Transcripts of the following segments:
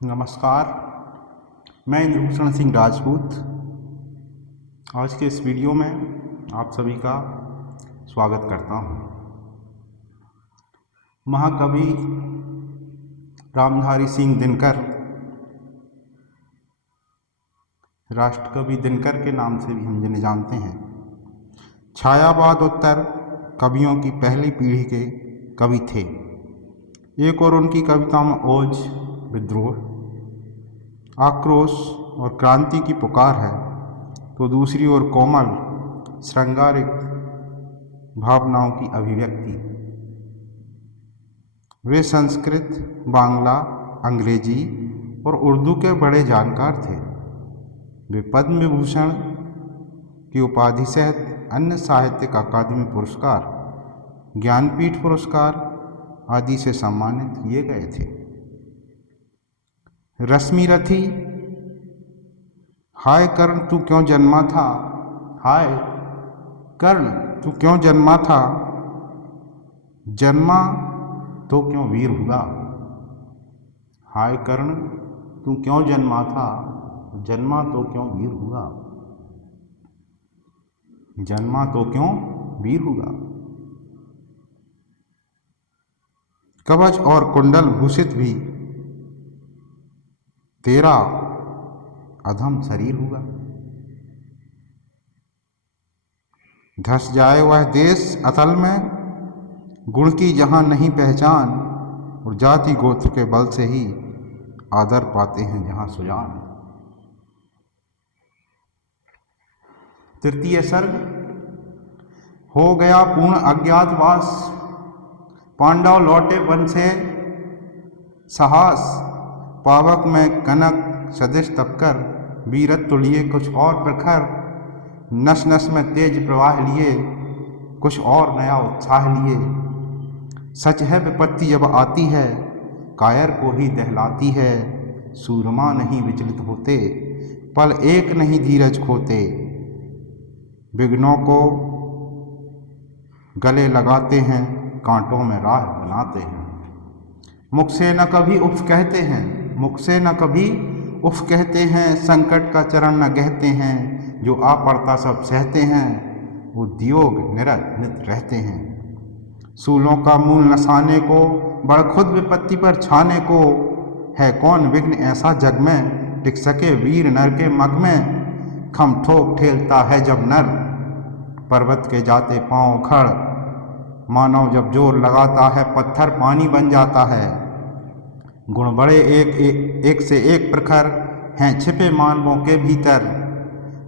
नमस्कार। मैं इंद्रभूषण सिंह राजपूत आज के इस वीडियो में आप सभी का स्वागत करता हूं। महाकवि रामधारी सिंह दिनकर, राष्ट्रकवि दिनकर के नाम से भी हम जिन्हें जानते हैं, छायावाद उत्तर कवियों की पहली पीढ़ी के कवि थे। एक और उनकी कविता में ओज, विद्रोह, आक्रोश और क्रांति की पुकार है, तो दूसरी ओर कोमल, श्रृंगारिक भावनाओं की अभिव्यक्ति। वे संस्कृत, बांग्ला, अंग्रेजी और उर्दू के बड़े जानकार थे। वे पद्म विभूषण की उपाधि सहित अन्य साहित्यिक अकादमी पुरस्कार, ज्ञानपीठ पुरस्कार आदि से सम्मानित किए गए थे। रश्मि रथी, हाय कर्ण तू क्यों जन्मा था, हाय कर्ण तू क्यों जन्मा था, जन्मा तो क्यों वीर हुआ। हाय कर्ण तू क्यों जन्मा था, जन्मा तो क्यों वीर हुआ, जन्मा तो क्यों वीर हुआ। कवच और कुंडल भूषित भी तेरा अधम शरीर हुआ। धस जाए वह देश अतल में, गुण की जहां नहीं पहचान, और जाति गोत्र के बल से ही आदर पाते हैं जहां सुजान। तृतीय सर्ग। हो गया पूर्ण अज्ञातवास, पांडव लौटे वन से साहस, पावक में कनक सदृश तपकर, वीरत्व लिए कुछ और प्रखर, नस नस में तेज प्रवाह लिए कुछ और नया उत्साह लिए। सच है विपत्ति जब आती है, कायर को ही दहलाती है, सूरमा नहीं विचलित होते, पल एक नहीं धीरज खोते, विघ्नों को गले लगाते हैं, कांटों में राह बनाते हैं। मुख से न कभी उफ कहते हैं, मुख से न कभी उफ कहते हैं, संकट का चरण न कहते हैं, जो आ पड़ता सब सहते हैं, उद्योग निरत नित रहते हैं। सूलों का मूल नसाने को, बड़ खुद विपत्ति पर छाने को, है कौन विघ्न ऐसा जग में, टिक सके वीर नर के मग में। खम ठोक ठेलता है जब नर, पर्वत के जाते पांव खड़, मानव जब जोर लगाता है, पत्थर पानी बन जाता है। गुण बड़े एक से एक प्रखर हैं छिपे मानवों के भीतर,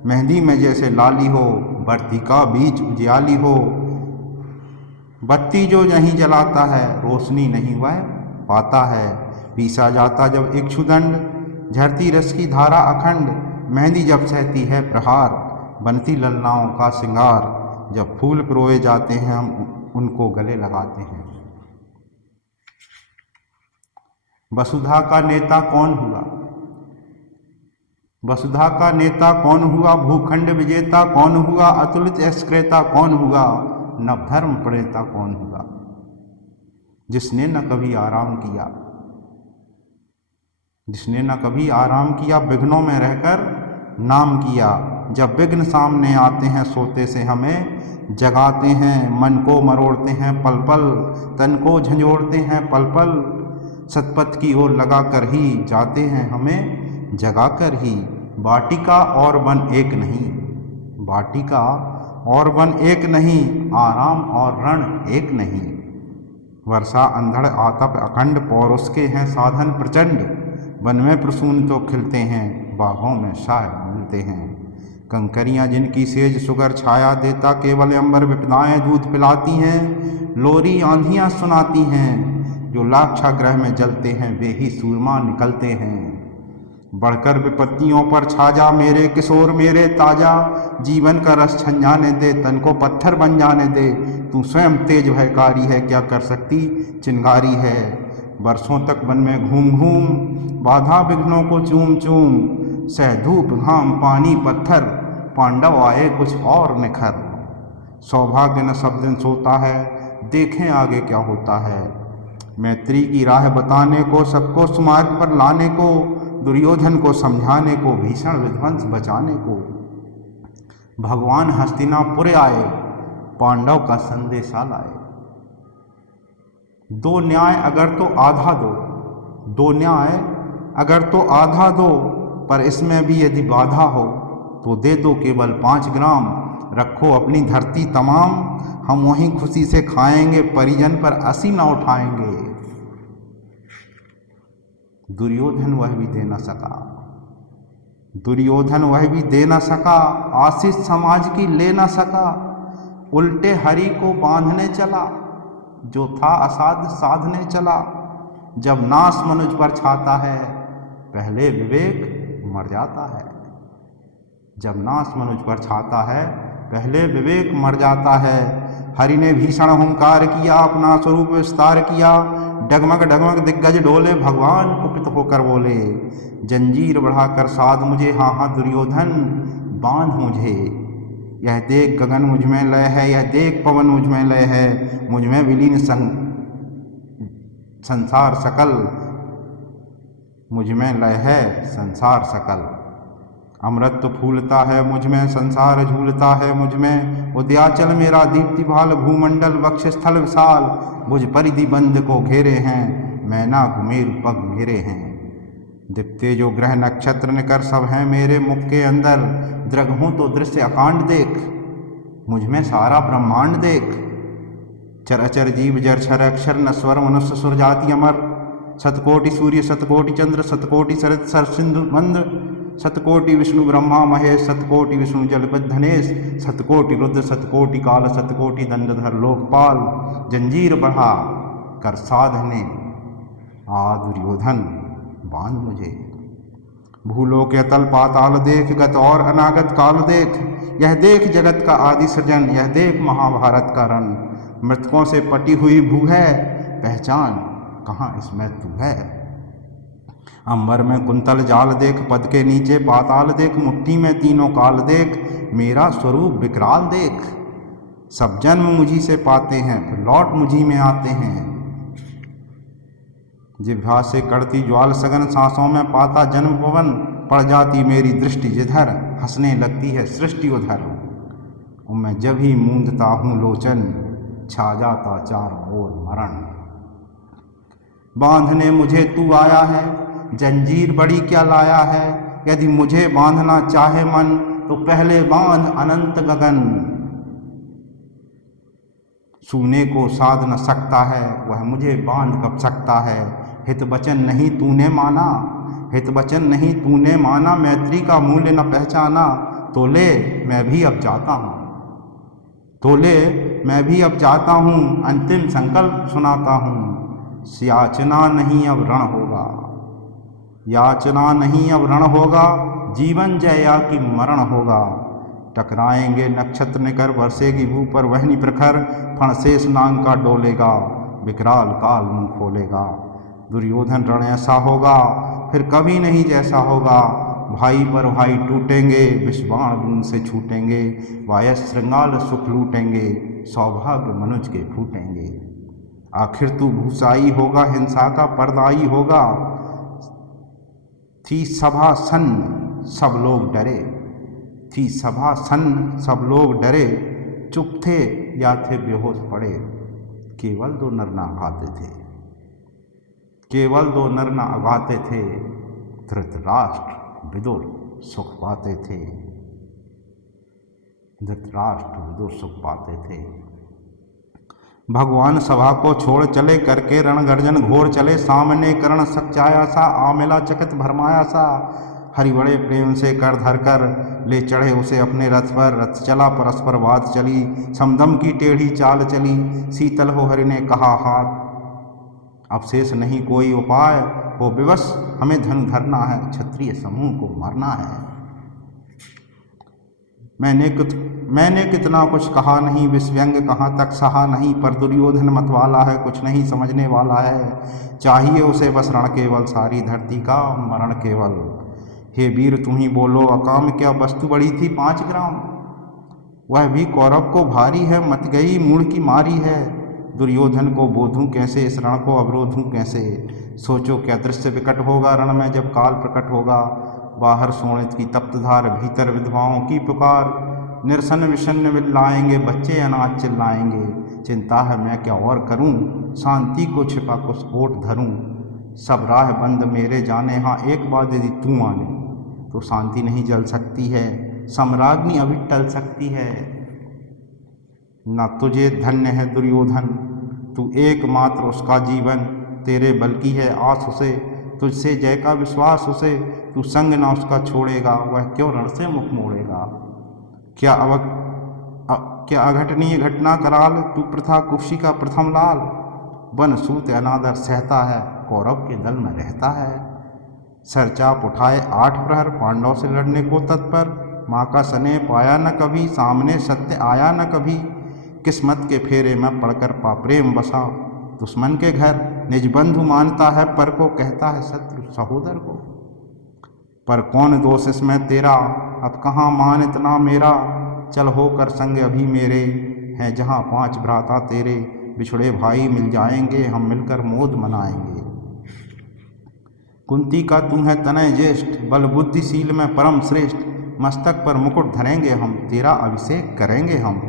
मेहंदी में जैसे लाली हो, बरती का बीच उजियाली हो। बत्ती जो नहीं जलाता है, रोशनी नहीं वह पाता है। पीसा जाता जब इक्षुदंड, झरती रस की धारा अखंड, मेहंदी जब सहती है प्रहार, बनती ललनाओं का सिंगार। जब फूल पिरोए जाते हैं, हम उनको गले लगाते हैं। वसुधा का नेता कौन हुआ, वसुधा का नेता कौन हुआ, भूखंड विजेता कौन हुआ, अतुलित ऐश्वर्यता कौन हुआ, नवधर्म प्रणेता कौन हुआ। जिसने न कभी आराम किया, जिसने न कभी आराम किया, विघ्नों में रहकर नाम किया। जब विघ्न सामने आते हैं, सोते से हमें जगाते हैं, मन को मरोड़ते हैं पल पल, तन को झंझोड़ते हैं पल पल। सतपथ की ओर लगा कर ही जाते हैं हमें जगा कर ही। वाटिका और वन एक नहीं, वाटिका और वन एक नहीं, आराम और रण एक नहीं। वर्षा अंधड़ आतप अखंड, पौरुष के हैं साधन प्रचंड। वन में प्रसून तो खिलते हैं, बागों में शाह मिलते हैं। कंकरियां जिनकी सेज सुगर छाया देता, केवल अंबर विपदाएं दूध पिलाती हैं। लोरी आंधियां सुनाती हैं, जो लाक्षागृह में जलते हैं, वे ही सूरमा निकलते हैं। बढ़कर विपत्तियों पर छा जा मेरे किशोर मेरे ताजा, जीवन का रस छन जाने दे, तन को पत्थर बन जाने दे। तू स्वयं तेज भयकारी है, क्या कर सकती चिंगारी है। वर्षों तक वन में घूम घूम, बाधा विघ्नों को चूम चूम, सह धूप घाम पानी पत्थर, पांडव आए कुछ और निखर। सौभाग्य न सब दिन सोता है, देखें आगे क्या होता है। मैत्री की राह बताने को, सबको सुमार्ग पर लाने को, दुर्योधन को समझाने को, भीषण विध्वंस बचाने को भगवान हस्तिनापुर आए, पांडव का संदेशा लाए। दो न्याय अगर तो आधा दो, दो न्याय अगर तो आधा दो, पर इसमें भी यदि बाधा हो तो दे दो केवल 5 ग्राम। रखो अपनी धरती तमाम, हम वहीं खुशी से खाएंगे, परिजन पर असी न उठाएंगे। दुर्योधन वह भी दे न सका, दुर्योधन वह भी दे न सका, आशीष समाज की ले न सका। उल्टे हरि को बांधने चला, जो था असाध्य साधने चला। जब नाश मनुज पर छाता है, पहले विवेक मर जाता है। जब नाश मनुज पर छाता है, पहले विवेक मर जाता है। हरि ने भीषण हुंकार किया, अपना स्वरूप विस्तार किया। डगमग डगमग दिग्गज डोले, भगवान कुपित होकर बोले, जंजीर बढ़ाकर साध मुझे, हाँ हाँ दुर्योधन बांध मुझे। यह देख गगन मुझ में लय है, यह देख पवन मुझ में लय है, मुझ में विलीन संसार सकल, मुझ में लय है संसार सकल। अमृत तो फूलता है मुझ में, संसार झूलता है मुझ में। उदयाचल मेरा दीप्ति भाल, भूमंडल वक्ष स्थल विशाल। भुज परिधि बंद को घेरे हैं, मैना घुमेरु पग मेरे हैं। दिप्ते जो ग्रह नक्षत्र निकर सब हैं मेरे मुख के अंदर। दृग हूँ तो दृश्य अकांड देख, मुझ में सारा ब्रह्मांड देख। चराचर जीव जर क्षर अक्षर, नश्वर मनुष्य सुर जाति अमर। शतकोटि सूर्य शतकोटि चंद्र, शतकोटि सरित सर सिंधु मंद्र। शतकोटि विष्णु ब्रह्मा महेश, शतकोटि विष्णु जलपद धनेश। शतकोटि रुद्र शतकोटि काल, शतकोटि दंडधर लोकपाल। जंजीर बढ़ा कर साधने, आ दुर्योधन बांध मुझे। भूलों के अतल पाताल देख, गत और अनागत काल देख। यह देख जगत का आदि सृजन, यह देख महाभारत का रण। मृतकों से पटी हुई भू है, पहचान कहाँ इसमें तू है। अंबर में कुंतल जाल देख, पद के नीचे पाताल देख। मुट्ठी में तीनों काल देख, मेरा स्वरूप विकराल देख। सब जन्म मुझी से पाते हैं, फिर लौट मुझी में आते हैं। जिह्वा से कड़ती ज्वाल सघन, सांसों में पाता जन्म पवन। पड़ जाती मेरी दृष्टि जिधर, हंसने लगती है सृष्टि उधर। और मैं जब ही मूंदता हूँ लोचन, छा जाता चारों ओर मरण। बांधने मुझे तू आया है, जंजीर बड़ी क्या लाया है। यदि मुझे बांधना चाहे मन, तो पहले बांध अनंत गगन। सूने को साध न सकता है, वह मुझे बांध कब सकता है। हित वचन नहीं तूने माना, हित वचन नहीं तूने माना। मैत्री का मूल्य न पहचाना, तो ले मैं भी अब जाता हूँ, तो ले मैं भी अब जाता हूँ। अंतिम संकल्प सुनाता हूँ, याचना नहीं अब रण होगा, याचना नहीं अब रण होगा। जीवन जया की मरण होगा। टकराएंगे नक्षत्र निकर, बरसेगी भू पर वहनी प्रखर। फणशेष नांग का डोलेगा, विकराल काल मुंह खोलेगा। दुर्योधन रण ऐसा होगा, फिर कभी नहीं जैसा होगा। भाई पर भाई टूटेंगे, विषबाण बूंद से छूटेंगे। वायस श्रृंगाल सुख लूटेंगे, सौभाग्य मनुज के फूटेंगे। आखिर तू भूसाई होगा, हिंसा का पर्दाई होगा। थी सभा सन्न सब लोग डरे, थी सभा सन्न सब लोग डरे। चुप थे या थे बेहोश पड़े, केवल 2 नर ना आते थे, केवल 2 नर ना आगाते थे। धृतराष्ट्र विदुर सुख पाते थे, धृतराष्ट्र विदुर सुख पाते थे। भगवान सभा को छोड़ चले, करके रण गर्जन घोर चले। सामने करण सच्चाया सा, आमिला चकित भरमाया सा। हरि बड़े प्रेम से कर धर कर, ले चढ़े उसे अपने रथ पर। रथ चला परस्पर बात चली, समदम की टेढ़ी चाल चली। शीतल हो हरि ने कहा हाथ, अब शेष नहीं कोई उपाय। हो विवश हमें धन धरना है, क्षत्रिय समूह को मरना है। मैंने कितना कुछ कहा नहीं, विषव्यंग कहाँ तक सहा नहीं। पर दुर्योधन मतवाला है, कुछ नहीं समझने वाला है। चाहिए उसे बस रण केवल, सारी धरती का मरण केवल। हे वीर तुम ही बोलो, अकाम क्या वस्तु बड़ी थी 5 ग्राम। वह भी कौरव को भारी है, मत गई मूढ़ की मारी है। दुर्योधन को बोधूं कैसे, इस रण को अवरोधूं कैसे। सोचो क्या दृश्य विकट होगा रण में जब काल प्रकट होगा। बाहर सोणित की तप्त धार, भीतर विधवाओं की पुकार। निरसन विषन्न विल्लाएंगे, बच्चे अनाज चिल्लाएंगे। चिंता है मैं क्या और करूं, शांति को छिपा कुछ ओट धरूं। सब राह बंद मेरे जाने, हाँ एक बात यदि तू माने, तो शांति नहीं जल सकती है, सम्राज्ञी अभी टल सकती है। न तुझे धन्य है दुर्योधन, तू एकमात्र उसका जीवन। तेरे बल की है आस उसे, तुझसे जय का विश्वास उसे। तू संग ना उसका छोड़ेगा, वह क्यों रण से मुख मोड़ेगा। क्या अघटनीय घटना कराल, तू प्रथा कुक्षी का प्रथम लाल। वन सूत अनादर सहता है, कौरव के दल में रहता है। सरचाप उठाए 8 प्रहर, पांडव से लड़ने को तत्पर। माँ का स्नेह पाया न कभी, सामने सत्य आया न कभी। किस्मत के फेरे में पड़कर पा प्रेम बसा, दुश्मन के घर निज बंधु मानता है, पर को कहता है शत्रु सहोदर को। पर कौन दोष इसमें तेरा, अब कहाँ मान इतना मेरा। चल होकर संग अभी मेरे, हैं जहाँ 5 भ्राता तेरे। बिछड़े भाई मिल जाएंगे, हम मिलकर मोद मनाएंगे। कुंती का तू है तनय ज्येष्ठ, बल बुद्धिशील में परम श्रेष्ठ। मस्तक पर मुकुट धरेंगे हम, तेरा अभिषेक करेंगे हम।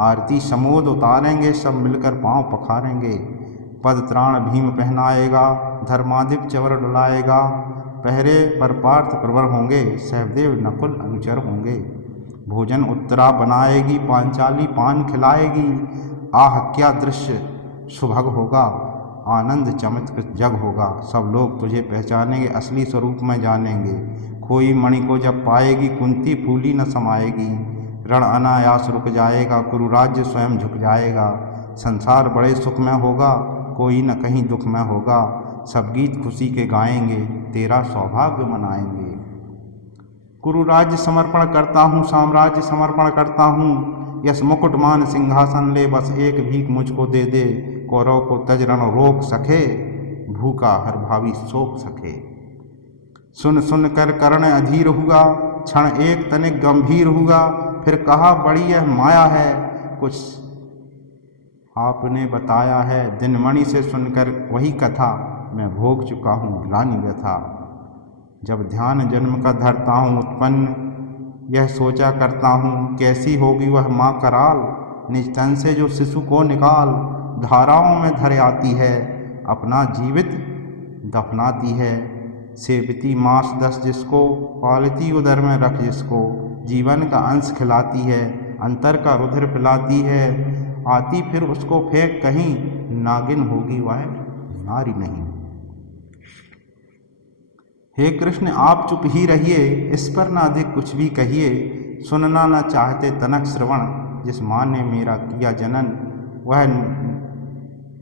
आरती समोद उतारेंगे, सब मिलकर पांव पखारेंगे। पद त्राण भीम पहनाएगा, धर्मादिप चवर डुलाएगा। पहरे पर पार्थ प्रवर होंगे, सहदेव नकुल अनुचर होंगे। भोजन उत्तरा बनाएगी, पांचाली पान खिलाएगी। आह क्या दृश्य सुभग होगा, आनंद चमत्कृत जग होगा। सब लोग तुझे पहचानेंगे, असली स्वरूप में जानेंगे। खोई मणि को जब पाएगी, कुंती फूली न समाएगी। रण अनायास रुक जाएगा, कुरु राज्य स्वयं झुक जाएगा। संसार बड़े सुख में होगा, कोई न कहीं दुख में होगा। सब गीत खुशी के गाएंगे, तेरा सौभाग्य मनाएंगे। कुरु राज्य समर्पण करता हूँ, साम्राज्य समर्पण करता हूँ। यस मुकुट मान सिंहासन ले, बस एक भीख मुझको दे दे। कौरव को तज रण रोक सके, भूखा हर भावी सोख सके। सुन सुन कर कर्ण अधीर हुआ, क्षण एक तनिक गंभीर हुआ। फिर कहा बड़ी यह माया है, कुछ आपने बताया है। दिनमणि से सुनकर वही कथा, मैं भोग चुका हूँ ग्लानि व्यथा। जब ध्यान जन्म का धरता हूँ उत्पन्न, यह सोचा करता हूँ कैसी होगी वह माँ कराल। निज तन से जो शिशु को निकाल, धाराओं में धर आती है। अपना जीवित दफनाती है। सेवती मास 10 जिसको, पालती उदर में रख जिसको। जीवन का अंश खिलाती है, अंतर का रुधिर पिलाती है। आती फिर उसको फेंक कहीं, नागिन होगी वह नारी नहीं। हे कृष्ण आप चुप ही रहिए, इस पर न अधिक कुछ भी कहिए। सुनना न चाहते तनक श्रवण, जिस माँ ने मेरा किया जनन। वह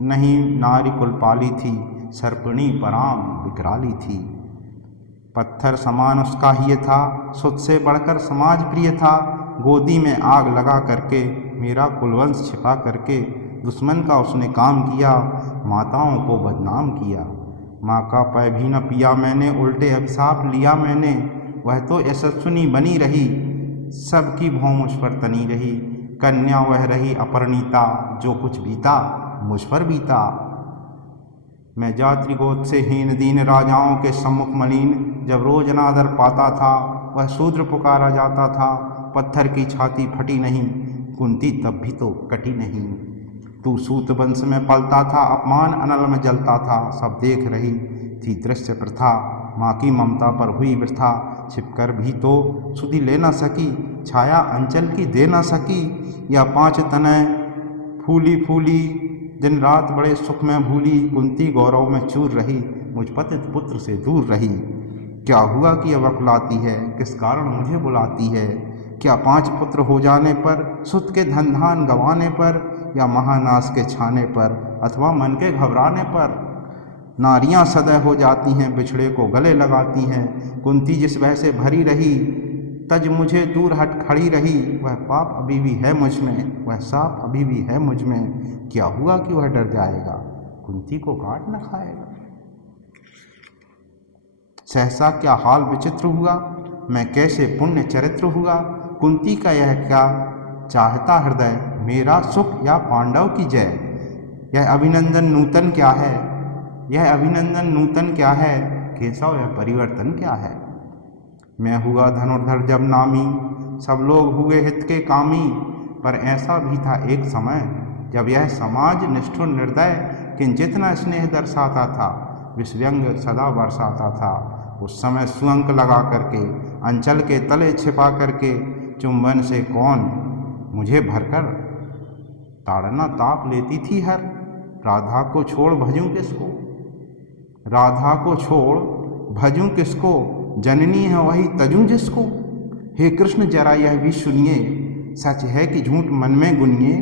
नहीं नारी कुल पाली थी, सर्पिणी पराम विकराली थी। पत्थर समान उसका ही था, सुध से बढ़कर समाज प्रिय था। गोदी में आग लगा करके, मेरा कुलवंश छिपा करके। दुश्मन का उसने काम किया, माताओं को बदनाम किया। माँ का पै भी न पिया मैंने, उल्टे अभिशाप लिया मैंने। वह तो यशस्विनी बनी रही, सबकी भौं मुझ पर तनी रही। कन्या वह रही अपरिणीता, जो कुछ बीता मुझ पर बीता। मैं जाति गोद से हीन दीन, राजाओं के सम्मुख मलिन। जब रोज अनादर पाता था, वह शूद्र पुकारा जाता था। पत्थर की छाती फटी नहीं, कुंती तब भी तो कटी नहीं। तू सूत वंश में पलता था, अपमान अनल में जलता था। सब देख रही थी दृश्य प्रथा, माँ की ममता पर हुई वृथा। छिपकर भी तो सुधि ले न सकी, छाया अंचल की दे न सकी। या 5 तनय फूली फूली, दिन रात बड़े सुख में भूली। कुंती गौरव में चूर रही, मुझ पतित पुत्र से दूर रही। क्या हुआ कि अब अकुलाती है, किस कारण मुझे बुलाती है। क्या 5 पुत्र हो जाने पर, सुत के धन धान गंवाने पर। या महानाश के छाने पर, अथवा मन के घबराने पर। नारियां सदै हो जाती हैं, बिछड़े को गले लगाती हैं। कुंती जिस भय से भरी रही, तज मुझे दूर हट खड़ी रही। वह पाप अभी भी है मुझ में, वह साप अभी भी है मुझ में। क्या हुआ कि वह डर जाएगा, कुंती को काट न खाएगा। सहसा क्या हाल विचित्र हुआ, मैं कैसे पुण्य चरित्र हुआ। कुंती का यह क्या चाहता हृदय, मेरा सुख या पांडव की जय। यह अभिनंदन नूतन क्या है, यह अभिनंदन नूतन क्या है, केशव यह परिवर्तन क्या है। मैं हुआ धनुर्धर जब नामी, सब लोग हुए हित के कामी, पर ऐसा भी था एक समय जब यह समाज निष्ठुर निर्दय किंचित न स्नेह दर्शाता था, विषव्यंग सदा बरसाता था। उस समय सुअंक लगा करके अंचल के तले छिपा करके चुंबन से कौन मुझे भरकर ताड़ना ताप लेती थी हर। राधा को छोड़ भजूं किसको, राधा को छोड़ भजूं किसको, जननी है वही तजूं जिसको। हे कृष्ण जरा यह भी सुनिए, सच है कि झूठ मन में गुनिए।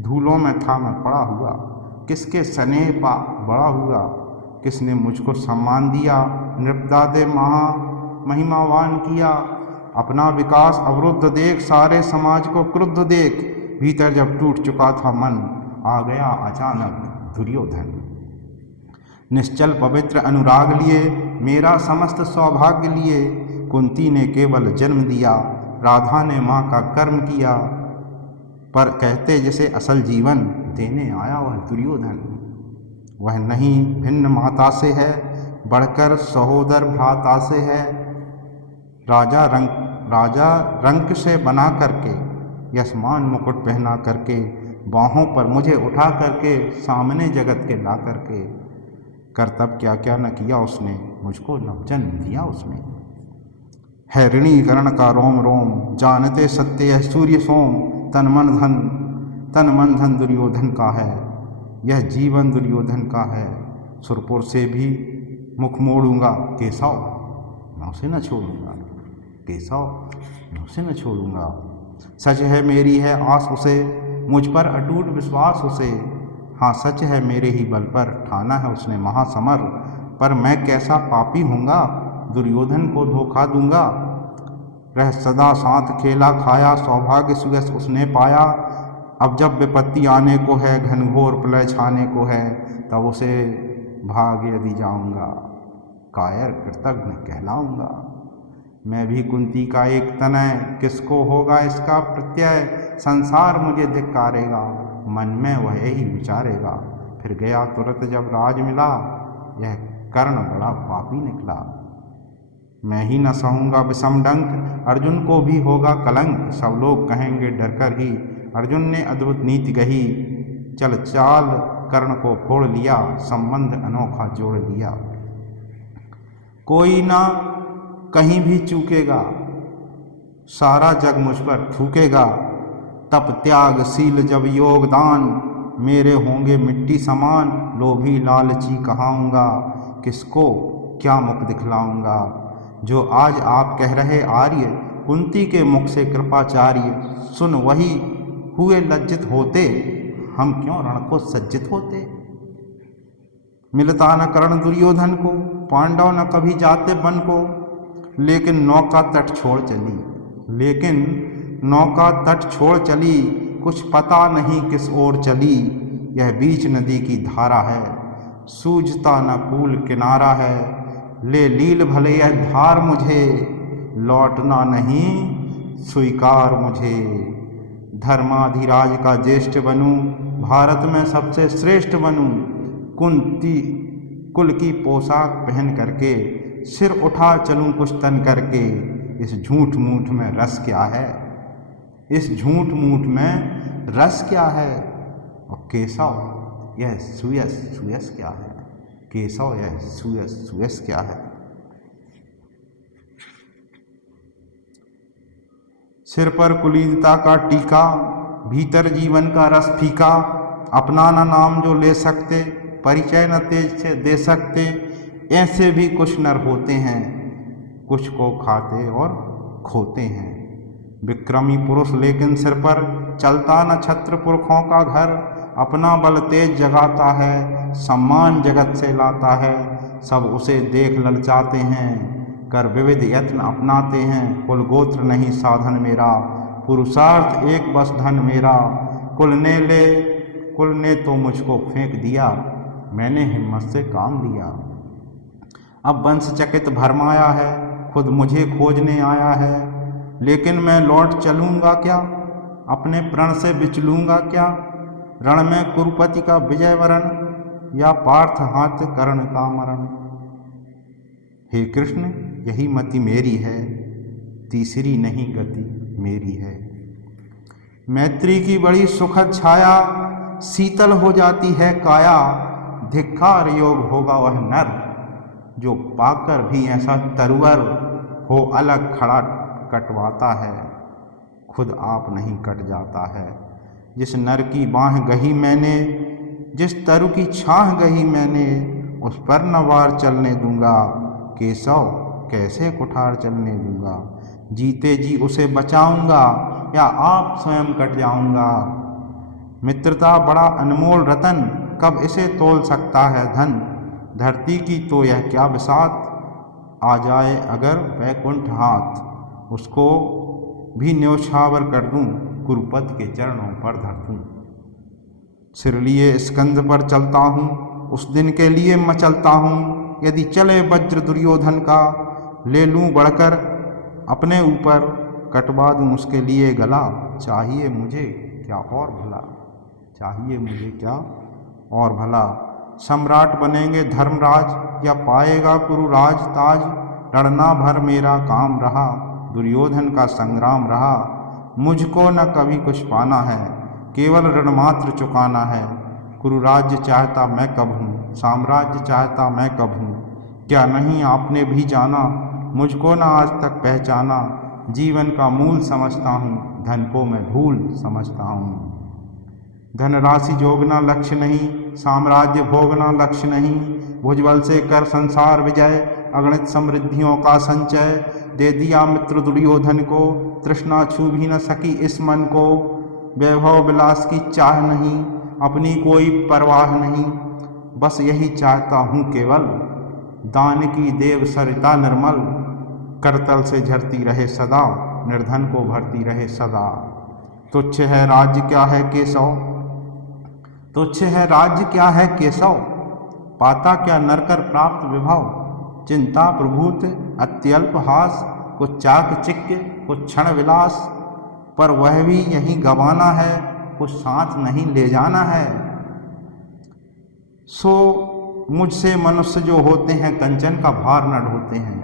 धूलों में था मैं पड़ा हुआ, किसके स्नेह पा बड़ा हुआ, किसने मुझको सम्मान दिया, नृपदादे महा महिमावान किया। अपना विकास अवरुद्ध देख, सारे समाज को क्रुद्ध देख, भीतर जब टूट चुका था मन, आ गया अचानक दुर्योधन। निश्चल पवित्र अनुराग लिए, मेरा समस्त सौभाग्य लिए, कुंती ने केवल जन्म दिया, राधा ने माँ का कर्म किया। पर कहते जिसे असल जीवन देने आया वह दुर्योधन, वह नहीं भिन्न माता से है, बढ़कर सहोदर भ्राता से है। राजा रंक से बना करके, यशमान मुकुट पहना करके, बाहों पर मुझे उठा करके, सामने जगत के ला करके, कर्तव्य क्या क्या न किया उसने, मुझको नवजन्म दिया उसने। है ऋणी कर्ण का रोम रोम, जानते सत्य यह सूर्य सोम, तन मन धन दुर्योधन का है, यह जीवन दुर्योधन का है। सुरपुर से भी मुख मोड़ूंगा, केशव मैं उसे न छोड़ूंगा, केशव मैं उसे न छोड़ूंगा। सच है मेरी है आस उसे, मुझ पर अटूट विश्वास उसे, हाँ सच है मेरे ही बल पर ठाना है उसने महासमर। पर मैं कैसा पापी हूँगा, दुर्योधन को धोखा दूंगा। रह सदा साथ खेला खाया, सौभाग्य सुयस उसने पाया। अब जब विपत्ति आने को है, घनघोर प्रलय छाने को है, तब उसे भाग यदि जाऊंगा, कायर कृतज्ञ कहलाऊंगा। मैं भी कुंती का एक तनय, किसको होगा इसका प्रत्यय, संसार मुझे धिक्कारेगा, मन में वह यही विचारेगा। फिर गया तुरंत जब राज मिला, यह कर्ण बड़ा पापी निकला। मैं ही न सहूँगा विषम डंक, अर्जुन को भी होगा कलंक। सब लोग कहेंगे डर कर ही, अर्जुन ने अद्भुत नीति कही। चल चाल कर्ण को फोड़ लिया, संबंध अनोखा जोड़ लिया। कोई ना कहीं भी चूकेगा, सारा जग मुझ पर थूकेगा। तप त्याग शील जब योगदान, मेरे होंगे मिट्टी समान। लोभी लालची कहाऊँगा, किसको क्या मुख दिखलाऊँगा। जो आज आप कह रहे आर्य, कुंती के मुख से कृपाचार्य, सुन वही हुए लज्जित होते, हम क्यों रण को सज्जित होते। मिलता न कर्ण दुर्योधन को, पांडव न कभी जाते वन को। लेकिन नौका तट छोड़ चली, लेकिन नौका तट छोड़ चली, कुछ पता नहीं किस ओर चली। यह बीच नदी की धारा है, सूझता न कूल किनारा है। ले लील भले यह धार मुझे, लौटना नहीं स्वीकार मुझे। धर्माधिराज का ज्येष्ठ बनूं, भारत में सबसे श्रेष्ठ बनूं। कुंती कुल की पोशाक पहन करके, सिर उठा चलूं कुछ तन करके। इस झूठ मूठ में रस क्या है, इस झूठ मूठ में रस क्या है। और केशव यह सुयस क्या है, केशव यह सुयस क्या है। सिर पर कुलीनता का टीका, भीतर जीवन का रस फीका। अपना न नाम जो ले सकते, परिचय न तेज से दे सकते। ऐसे भी कुछ नर होते हैं, कुछ को खाते और खोते हैं। विक्रमी पुरुष लेकिन सिर पर चलता न छत्र पुरखों का घर। अपना बल तेज जगाता है, सम्मान जगत से लाता है। सब उसे देख ललचाते हैं, कर विविध यत्न अपनाते हैं। कुल गोत्र नहीं साधन मेरा, पुरुषार्थ एक बस धन मेरा। कुल ने तो मुझको फेंक दिया, मैंने हिम्मत से काम लिया। अब वंश चकित भरमाया है, खुद मुझे खोजने आया है। लेकिन मैं लौट चलूँगा क्या, अपने प्रण से बिचलूँगा क्या। रण में कुरुपति का विजय वरण या पार्थ हाथ कर्ण का मरण। हे कृष्ण यही मति मेरी है, तीसरी नहीं गति मेरी है। मैत्री की बड़ी सुखद छाया, शीतल हो जाती है काया। धिक्कार योग होगा वह नर, जो पाकर भी ऐसा तरुवर हो अलग खड़ा कटवाता है, खुद आप नहीं कट जाता है। जिस नर की बाँह गही मैंने, जिस तरु की छाह गही मैंने, उस पर न वार चलने दूंगा। केशव कैसे कुठार चलने दूंगा, जीते जी उसे बचाऊंगा या आप स्वयं कट जाऊंगा। मित्रता बड़ा अनमोल रतन, कब इसे तोल सकता है धन। धरती की तो यह क्या बिसात, आ जाए अगर वैकुंठ हाथ, उसको भी न्योछावर कर दूं, कुरुपत के चरणों पर धर दूं। सिर लिए स्कंद पर चलता हूँ, उस दिन के लिए मचलता हूँ। यदि चले वज्र दुर्योधन का, ले लूँ बढ़कर अपने ऊपर, कटवा दूँ उसके लिए गला। चाहिए मुझे क्या और भला, चाहिए मुझे क्या और भला। सम्राट बनेंगे धर्मराज, या पाएगा कुरुराज ताज। लड़ना भर मेरा काम रहा, दुर्योधन का संग्राम रहा। मुझको न कभी कुछ पाना है, केवल ऋण मात्र चुकाना है। कुरुराज्य चाहता मैं कब हूँ, साम्राज्य चाहता मैं कब हूँ। क्या नहीं आपने भी जाना, मुझको न आज तक पहचाना। जीवन का मूल समझता हूँ, धन को मैं धूल समझता हूँ। धनराशि जोगना लक्ष्य नहीं, साम्राज्य भोगना लक्ष्य नहीं। भुजबल से कर संसार विजय, अगणित समृद्धियों का संचय। दे दिया मित्र दुर्योधन को, तृष्णा छू भी न सकी इस मन को। वैभव विलास की चाह नहीं, अपनी कोई परवाह नहीं। बस यही चाहता हूँ केवल, दान की देव सरिता निर्मल। करतल से झरती रहे सदा, निर्धन को भरती रहे सदा। तुच्छ है राज्य क्या है केशव, तुच्छ है राज्य क्या है केशव। पाता क्या नरकर प्राप्त विभव। चिंता प्रभूत अत्यल्प हास, कुछ चाक चिक्य कुछ क्षण विलास। पर वह भी यहीं गंवाना है, कुछ साथ नहीं ले जाना है। सो मुझसे मनुष्य जो होते हैं, कंचन का भार न ढोते हैं।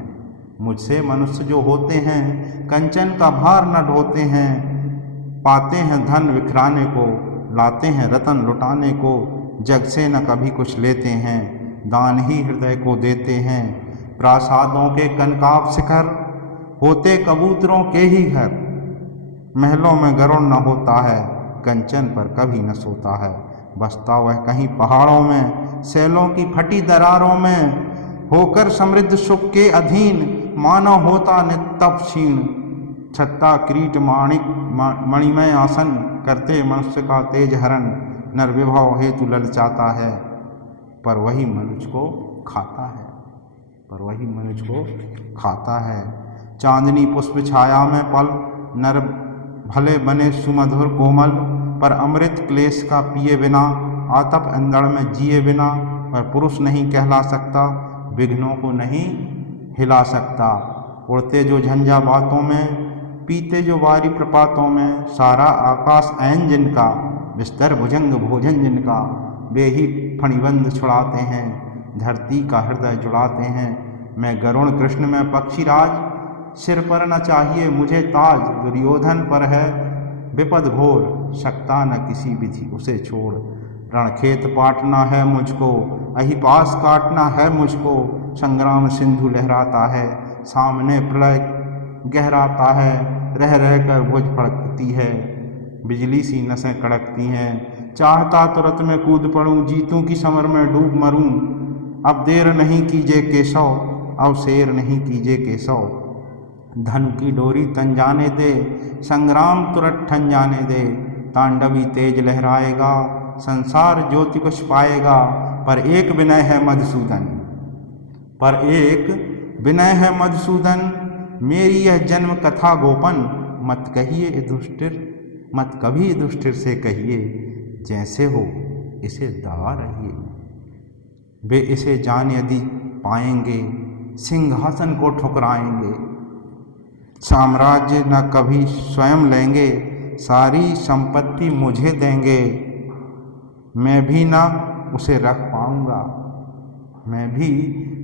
मुझसे मनुष्य जो होते हैं, कंचन का भार न ढोते हैं। पाते हैं धन विखराने को, लाते हैं रतन लुटाने को। जग से न कभी कुछ लेते हैं, दान ही हृदय को देते हैं। प्रासादों के कनकाव शिखर, होते कबूतरों के ही घर। महलों में गरुड़ न होता है, कंचन पर कभी न सोता है। बसता वह कहीं पहाड़ों में, सैलों की फटी दरारों में। होकर समृद्ध सुख के अधीन, मानव होता नितप क्षीण। छत्ता किरीट माणिक मणिमय आसन, करते मनुष्य का तेज हरण। नर विभव हेतु ललचाता है, पर वही मनुष्य को खाता है, पर वही मनुष्य को खाता है। चांदनी पुष्प छाया में पल, नर भले बने सुमधुर कोमल। पर अमृत क्लेश का पिए बिना, आतप अंधड़ में जिए बिना। पर पुरुष नहीं कहला सकता, विघ्नों को नहीं हिला सकता। उड़ते जो झंझा बातों में, पीते जो वारी प्रपातों में। सारा आकाश ऐन जिनका, बिस्तर भुजंग भोजन जिनका। वे ही फणिबंध छुड़ाते हैं, धरती का हृदय जुड़ाते हैं। मैं गरुण कृष्ण में पक्षीराज, सिर पर न चाहिए मुझे ताज। दुर्योधन पर है विपद घोर, सकता न किसी विधि उसे छोड़। रणखेत पाटना है मुझको, अहिपास काटना है मुझको। संग्राम सिंधु लहराता है, सामने प्रलय गहराता है। रह रह कर भुज फड़कती है, बिजली सी नसें कड़कती हैं। चाहता तुरंत में कूद पड़ूं, जीतूं की समर में डूब मरूं। अब देर नहीं कीजिए केशव, अब शेर नहीं कीजिए केशव। धनु की डोरी तन जाने दे, संग्राम तुरंत ठन जाने दे। तांडवी तेज लहराएगा, संसार ज्योति कुछ पाएगा। पर एक विनय है मधुसूदन, पर एक विनय है मधुसूदन। मेरी यह जन्म कथा गोपन, मत कहिए युधिष्ठिर, मत कभी युधिष्ठिर से कहिए। जैसे हो इसे दबा रहिए, वे इसे जान यदि पाएंगे, सिंहासन को ठुकराएंगे। साम्राज्य न कभी स्वयं लेंगे, सारी संपत्ति मुझे देंगे। मैं भी ना उसे रख पाऊँगा, मैं भी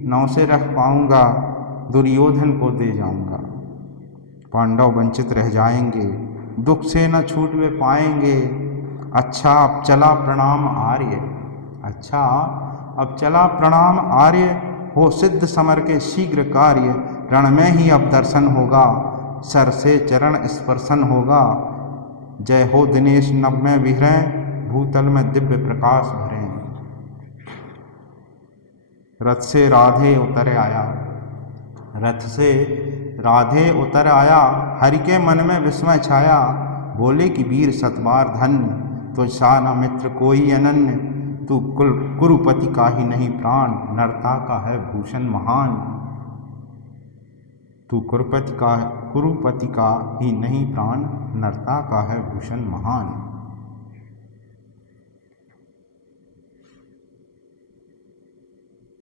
न उसे रख पाऊँगा, दुर्योधन को दे जाऊँगा। पांडव वंचित रह जाएंगे, दुख से न छूट वे पाएंगे। अच्छा अब चला प्रणाम आर्य, अच्छा अब चला प्रणाम आर्य, हो सिद्ध समर के शीघ्र कार्य। रण में ही अब दर्शन होगा, सर से चरण स्पर्शन होगा। जय हो दिनेश नभ में विहरें, भूतल में दिव्य प्रकाश भरें। रथ से राधे उतर आया, रथ से राधे उतर आया, हरि के मन में विस्मय छाया। बोले कि वीर सतबार धन्य, तुझ सा न मित्र कोई अनन्य। तू कुरुपति का ही नहीं प्राण, नरता का है भूषण महान। तू कुरुपति का ही नहीं प्राण, नरता का है भूषण महान।